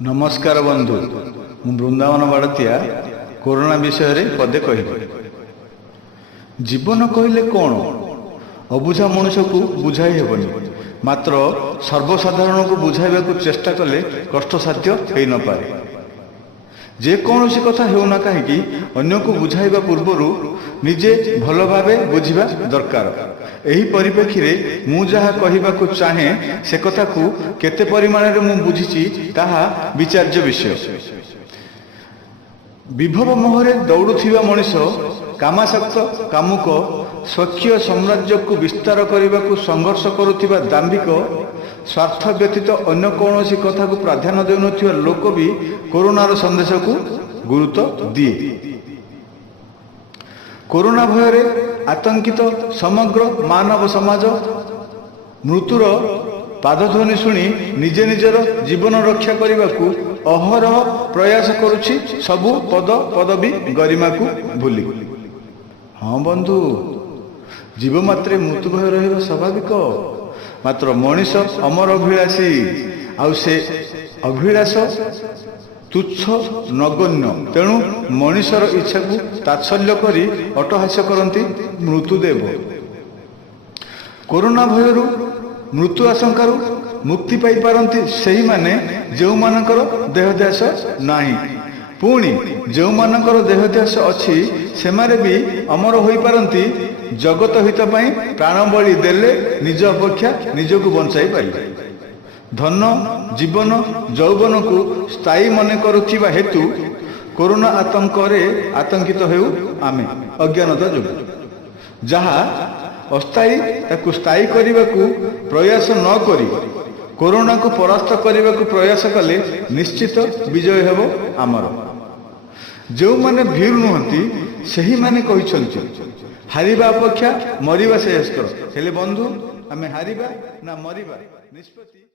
नमस्कार बंधु मु वृंदावन बाड़तिया कोरोना विषय रे पदे कहि जीवन कहले कौन अबुझा मनुष्य को बुझाई हेबनी मात्र सर्वसाधारण को बुझाइबा को चेष्टा कले कष्टसाध्य हो न पारे जेकोसी कथा हेउना कहीं अन्य को बुझाइबा पूर्व निजे भल भावे बुझिबा दरकार। एही परिप्रेक्षी रे मु जहा कहिबा को चाहे से कथा को केते परिमाण रे मु बुझिछि ताहा विचार्य विषय। विभव मोहरे दौड़ुथिबा मनुष्य कामासक्त कामुक स्वकीय साम्राज्य को विस्तार करने को संघर्ष करुथिबा दाम्भिक स्वार्थ व्यतीत अन्य कौन कथा को प्राधान्य देउनथिबा लोक भी कोरोनार संदेश को गुरुत्व दिए। कोरोना भय आतंकित समग्र मानव समाज मृत्युर पादध्वनि शुणी निजे निजर जीवन रक्षा करने को अहरह प्रयास करुछि सबु पद पदवी गरिमा को भूली। हाँ बंधु जीव मात्रे मृत्यु भय रहिबा स्वाभाविक मात्र मनीष अमर अभिलाषी आउ से अभिलाष तुच्छ नगण्य तेणु मनीषर इच्छा को तात्सल्य करी अटहास्य करती मृत्युदेव। कोरोना भयरु मृत्यु आशंकारु मुक्ति पाई पारंती सही माने जो मानकर देहध्यास नाही पुणी जो मानकर देहध्यास अच्छी सेमारे भी अमर होई पारंती जगत हित पाई प्राण बलि देले निज अपेक्षा निजको बंचाई पारे। धन जीवन यौवन को स्थायी मन करुथिबा हेतु कोरोना आतंक रे आतंकित हेउ आमे अज्ञानता जो जहा अस्थायी ताकू स्थायी करने को प्रयास न करी कोरोना को परास्त करने को प्रयास कले निश्चित विजय हेबो आमर। जो माने भीड़ नुहंती सही माने कहिसंती हारिबा अपेक्षा मरिबा श्रेयस्कर। हेले बंधु आमे हारिबा ना मरिबा निष्पत्ति